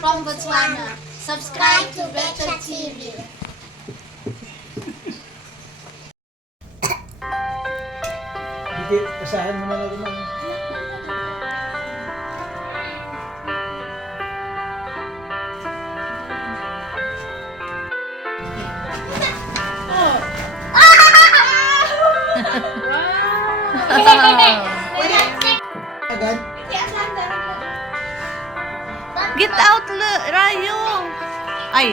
from Botswana. Subscribe to Betcha TV. Dikit, asahan mo na lang naman. Agad? Get out, Rayo! Ay!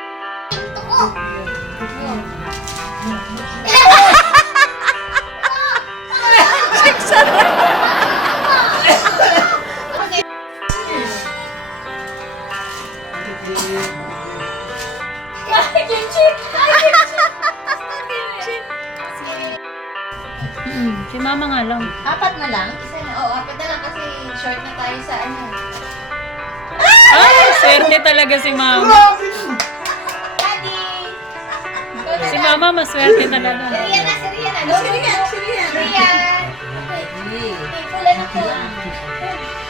Si mama nga lang. Apat na lang? Isa na. Oo, apat na lang kasi short na tayo sa ano. Ay, swerte talaga si mama. Daddy! Si mama maswerte talaga. Si Rian na, si Rian na. Si Rian, si Rian. Rian! Okay, pula na po.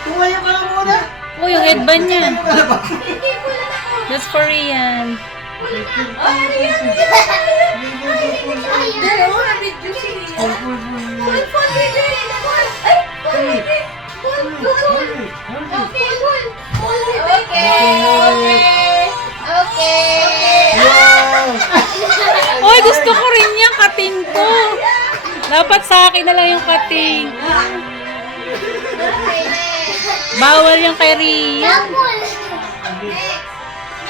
Tumayo ka lang muna. Oh, yung headband niya. Hindi, pula na po. That's for Rian. Pula na. Oh, Rian, Rian! Full, full, Rian! Full! Ay, full, Rian! Full, full! Okay, full! Full, okay! Okay! Oy, gusto ko rin yung kating ko. Dapat sa akin na lang yung kating. Okay, next! Bawal yung kay Rian. Next!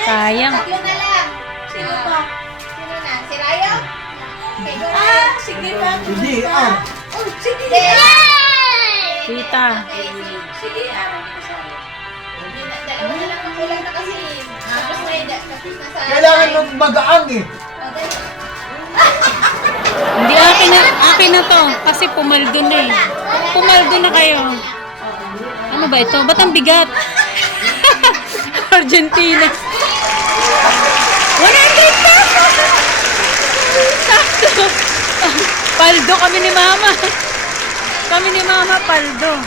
Sayang. Tatlo na lang. Sino pa? Sino na? Si Rayo? Okay, go na. Sige pa. Hindi, Oh, sige. Yay! Tita. Okay, Sige, araw ko sa dalawa na lang makulang na kasi. Tapos na sa... kailangan mag-magaang eh. Okay. Hindi akin na to. Kasi pumaldo na eh. Pumaldo na kayo. Ano ba ito? Ba't ang bigat? Argentina. 100 pesos! Sakto. Paldo kami ni mama. Kami ni mama, paldo.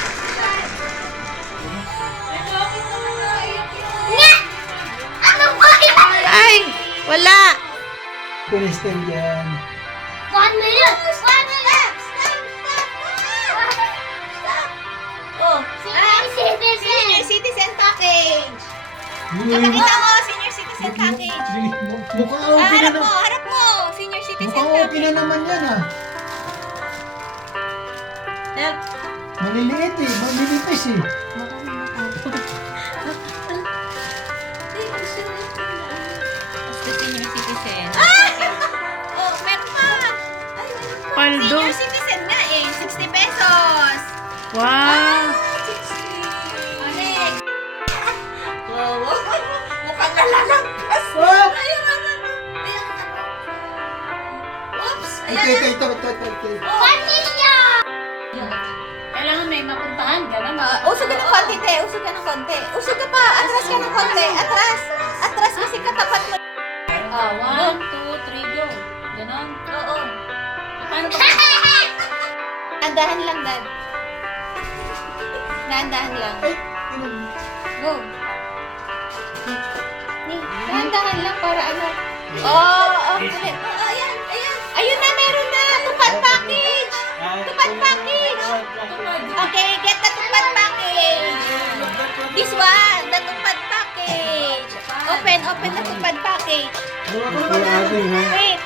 Ano ba yan? Ay, wala. Pinistin yan. 1 minute! 1 minute! Stop! Oh, senior citizen package! Napakita mo, senior citizen package! Mukhang okay na naman. Harap mo! Senior citizen Mukhang okay package! na naman yan ah. Maliliit eh, malinipis eh. The senior citizen. Oh, meron pa! Paldo. Senior citizen nga eh, 60 pesos! Wow. Next! Mukhang nalalampas. Oh! Oops! Ito. 1 million! Kailangan may mapuntahan ka naman. Usog ka ng konti, te. Usog ka ng konti. Usog ka pa. Atras ka ng konti. Atras. Atras kasi katapat mo. 1, 2, 3, go. Ganon. Oo. Paano pa? Andahan lang, Dad. Naandahan lang. Ay, Go. Naandahan lang para ano. Oh, okay. Oh, ayan. Ayun na, meron na. Tupad package. Tupad package. Okay, get the tupad package. This one, the tupad package. Open the tupad package. Ating ha. Wait.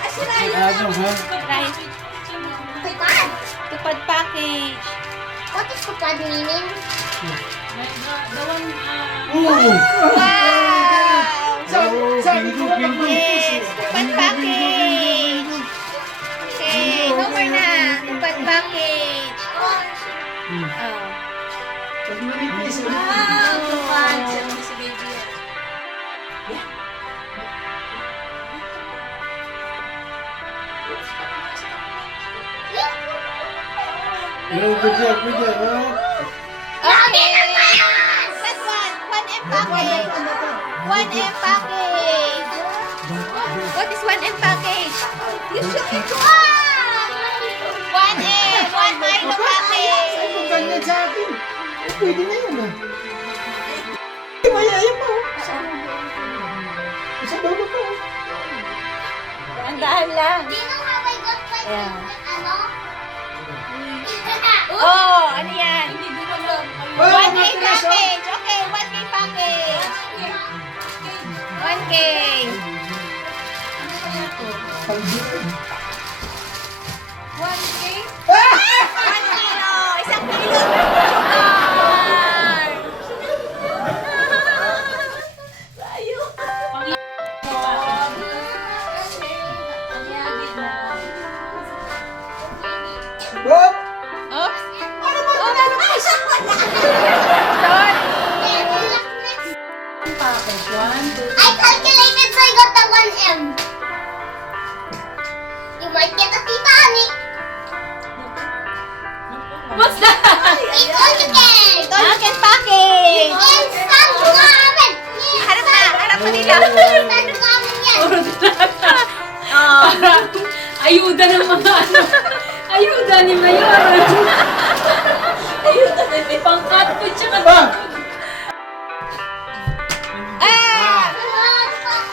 Ating ha. Right. Tupad. Tupad package. What is tupad meaning? The one, Oo! Wow! Sabi ko pinto. Yes, tupad package. Okay, no more na. Tupad package. Oh. Pag manipis eh. Wow, tupad. Good job. Oh. Okay. That one. 1M package. 1M package. What is 1M package? You should it. 1M. 1 Milo package. Ganyan sa akin. Pwede na yun ah. Di ba yan? Ayan po. Isa dulo po. Dahan lang. Do you know how I got my Yeah. ano? Oh, ano yan? Oh, 1K matras, oh. package. Okay, 1K package. 1K. Pag-dito. 1K? 1 kilo. Isang kilo. Bob! Oh? Ano ba? Sorry. I calculated so I got the 1M. You might get a Titanic. What's that? It's all you can. Ito you can package. Instant ramen. Harap mo nila. Instant ramen yan. Oh. Ayuda ng mga ano. Ayuda ni Mayor. Ayuda ni pangkat ko tsaka Ah! Ah!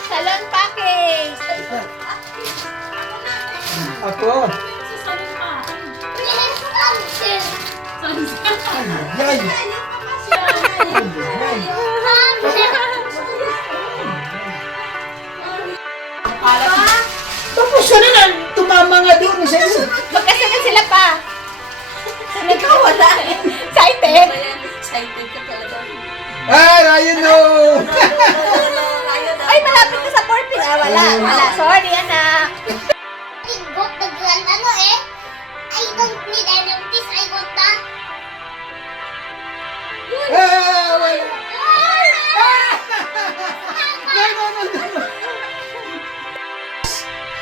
Salon package. Ako. sa salon pa. Instant. Ay, ay. Tapos ka na lang. Tumama nga doon sa iyo. Magkasunod sila pa. Ikaw wala. Excited? Excited ka talaga. Ah, Ryan, no! Ay, malapit na sa 4 pin. Ah, wala. Sorry, anak. I got the grand ano eh. I don't need any of this. I got the... Ah, wala. No, no, no, no.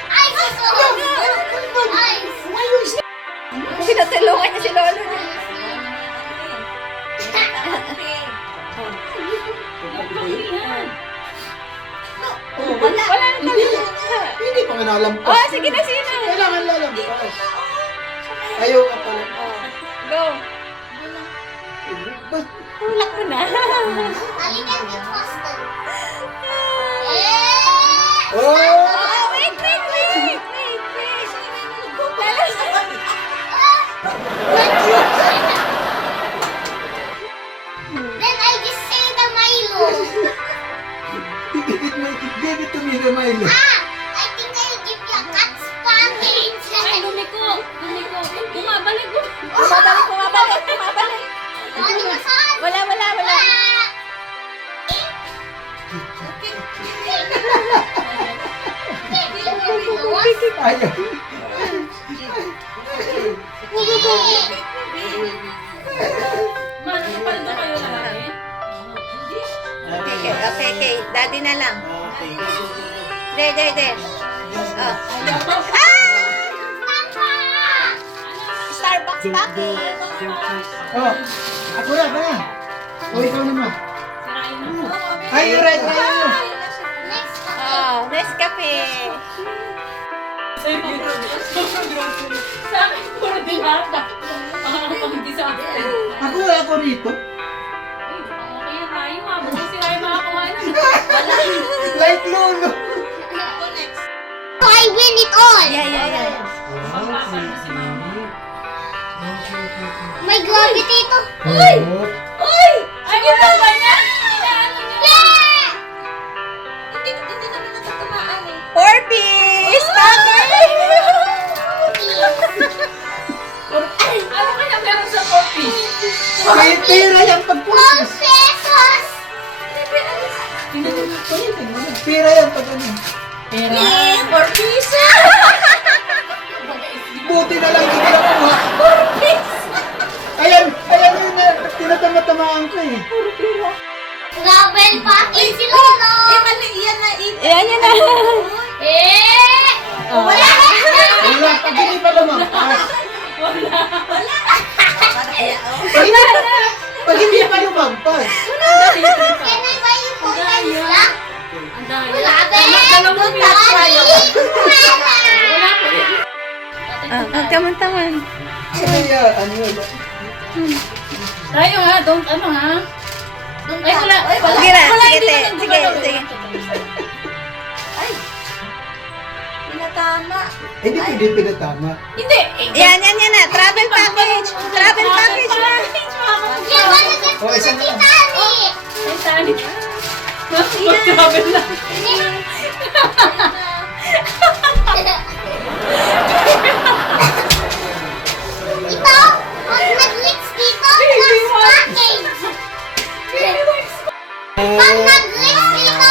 Ice is all. Ice. Sinatulungan niya si Lolo. Wala na talaga. Hindi pa kinalampas. Oh, sige na, sino? Kailangan lalampas. Ayaw ka pala. Go. Ba't Tulak ko na. A little bit faster. Eh! Oh! Oh, wait. Then I just say the Milo. Give it to me, the Milo. I think I'll give you a cat's package. Ay, lumiko. Bumabalik. Bumabalik. Oh, di ba saan? Wala. Ayaw. Man, napaldo kayo lagi? Okay. Daddy na lang. De. Oh. Starbucks package. Oh, ako na, ba na? O, ikaw naman. Sirain na. Ay, you're right, Ryan. Oh, Nescafe. Sa akin, puro dilata. Pangangapanggi sa akin. Ako rito. Ay, kaya tayo ha. Bukong sirain mga kawanan. Like Lolo. So I win it all. Yeah. Pagpapal mo si mama. May gravity ito. Oh. Uy! Ay, ito ba yan? Inaano niyo? Yeah! Hindi naman natatamaan eh. 4-piece package. Ano kaya meron sa coffee? May pera yan pag 4 pulis. pesos. Pera yan pag ano. Pera. 4 pieces. Buti na lang hindi nakuha. Ayan yun na. Tinatama-tamaan ko eh. Travel package si Lolo. Mali yan na Yan na. Eh! Wala! Wala, pag hindi pa lumampas. Pag hindi pa lumampas. Can I buy you 4 times lang? Ang daya. Travel! Dalawang piso tayo. Wala pa rin. Magkaman-taman. Ano yan? Ano yan? Tayo ha, don't ano ha. Ay, wala. Sige na, Wala, sige, hindi te. naman Sige, gumalaw. sige. Ay. Pinatama. Eh, di pwede pinatama. Hindi. Yan na. Travel package. Travel package na. You wanna get Oh, isa na lang. Titanic! Ay, tani. Mag-travel lang. Ito, pag nag-glitch dito, plus package! Pag nag-glitch dito,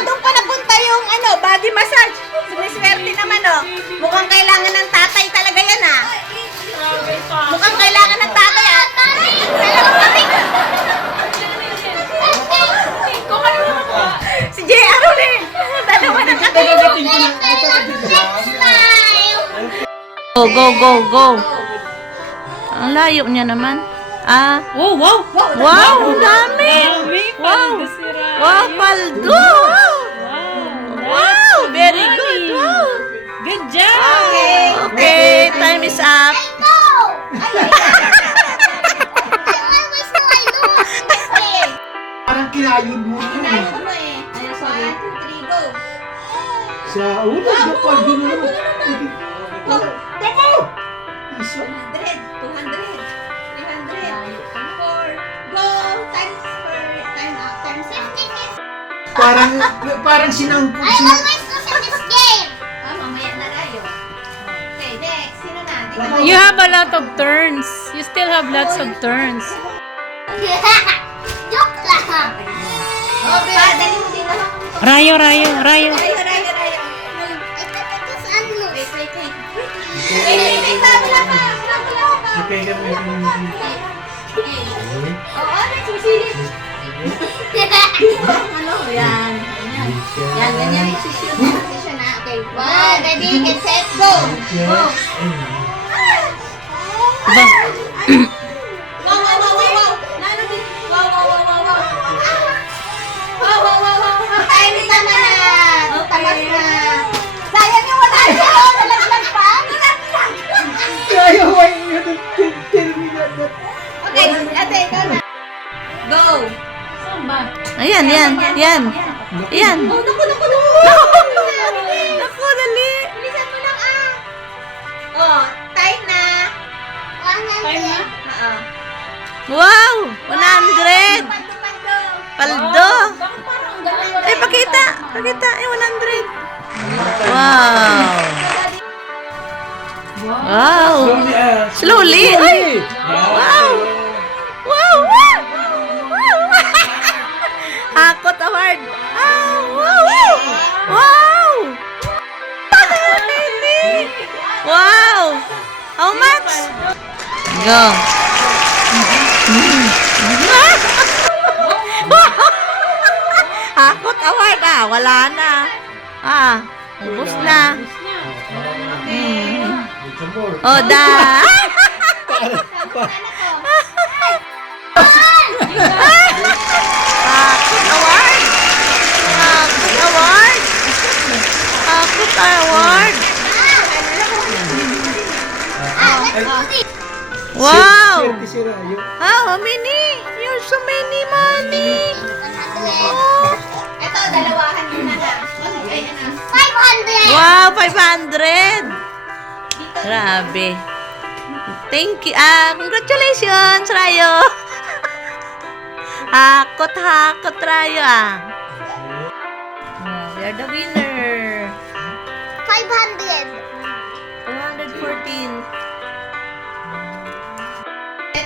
Doon pa napunta yung body massage. Sumiswerte naman, oh. Mukhang kailangan ng tatay talaga yan, ah. Mukhang kailangan ng tatay, ah. Si JR ulit. Dalawa na kami. Go, go, go, go. Ang layo niya naman. Ah. Oh, wow. Wow, ang dami. Wow. Wow, paldo. Wow, very good. Wow. Good job. Okay, time is up. go! I always know I lose. Parang kinayod mo. Ayun mo, eh. 1, 2, 3, go. Sa una, kapal din mo. Tama! Isa. 100, 200, 300, 4, go. Times 50. Parang sinangkot I always lose in this game. Mamaya na tayo. Okay, next. Sino na? Di ba? You have a lot of turns. You still have lots of turns. Joke lang. Dali mo din naman. Rayo, rayo, rayo. Rayo. Ito sa ano? Wait. Wait, wala pa. Okay, kami. Oo, nagsusilip. Yan. Yan, ganyan posisyon. Posisyon na. Okay, 1, ready, get set, go. Go. Diba? Wow. Nano din? Wow. Time tama na. Tamas na. Sayang yung wala siya. Nalaglag pa. Kaya, why you tell me that? Okay, ate, ikaw na. Go. Ayan. Ayan. Oh, naku. Naku, dali. Bilisan mo lang, ah. Oh, time na. Oo. Wow, 100. Paldo. Ay, pakita. Ay, 100. Wow. Wow. Slowly. Ay. Wow. Hakot award. Wow. Wow. How much? Go. Hakot award, wala na. Ubus na. Oh, da. Hakot award. Hakot award. Wow. How many? You're so many money. Ito, dalawahan mo na lang. Ay, 500! Wow, 500. Grabe. Thank you. Congratulations, Rayo. Hakot, Rayo, You're the winner. 500! 214.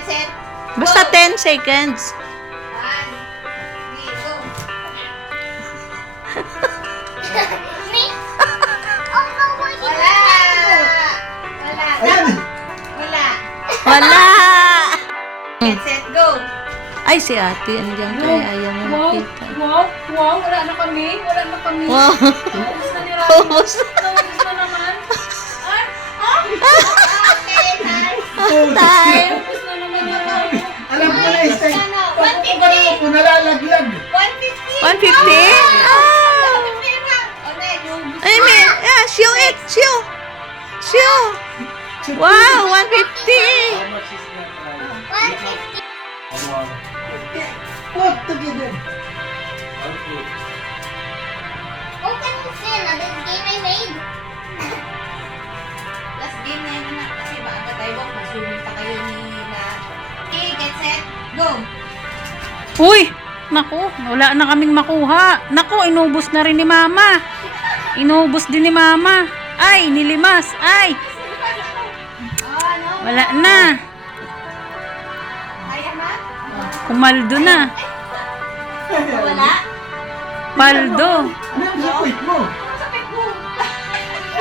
Set. Basta 10 seconds. 1, 3, go. Me? Oh no, why did Wala. Ayan. Wala. Get set, go. Ay, si ate. Andiyan kaya ayaw mo makita. Wow, wala na kami. Wow. Ubus na ni Ryan. Ubus. Ubus na naman. Okay, nice. Time. Ubus na naman ni Ryan. Alam ko na isa. Ano? Pag ko nalalaglag. 150. 150? Ay, may. Yeah, show it. Show. Wow, 150. 150? Put together. Open mo sila. The game I made. Last game na yun na kasi baka tayo wag maswimming pa kayo ni na. Okay, get set, go. Uy! Naku, wala na kaming makuha. Naku, inubos na rin ni Mama. Inubos din ni Mama. Ay, nilimas. Ay, Oh, no. wala na. Kaya na? Kumaldo na. Wala? Paldo. Ano ang sakit mo? Sakit mo.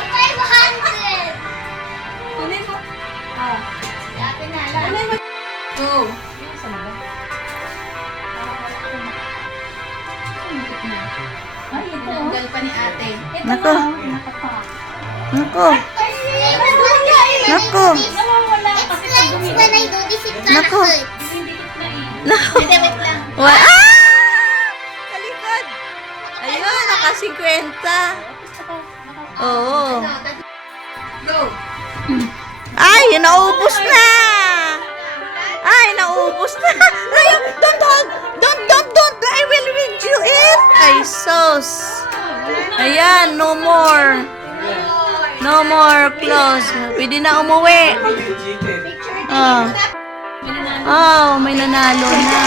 500. Kunin mo. Oh. Dati na lang. Go. Ay, ito. Tanggal pa ni ate. Ito Nako. na. Nako. Nako. Nawawala It's kasi like pag when I do this, it's gonna Nako. hurt. dumidikit na eh. Nako. Hindi, wait lang. Ah! Kalikod. Ayun, naka-50. Oo. Go. Ay, naubos na. Ay, naubos na. Ay, don't. I will read you it. Ay, sos. Ayan, no more. No more close. Pwede na umuwi. Picture. Oh. Oh, may nanalo na.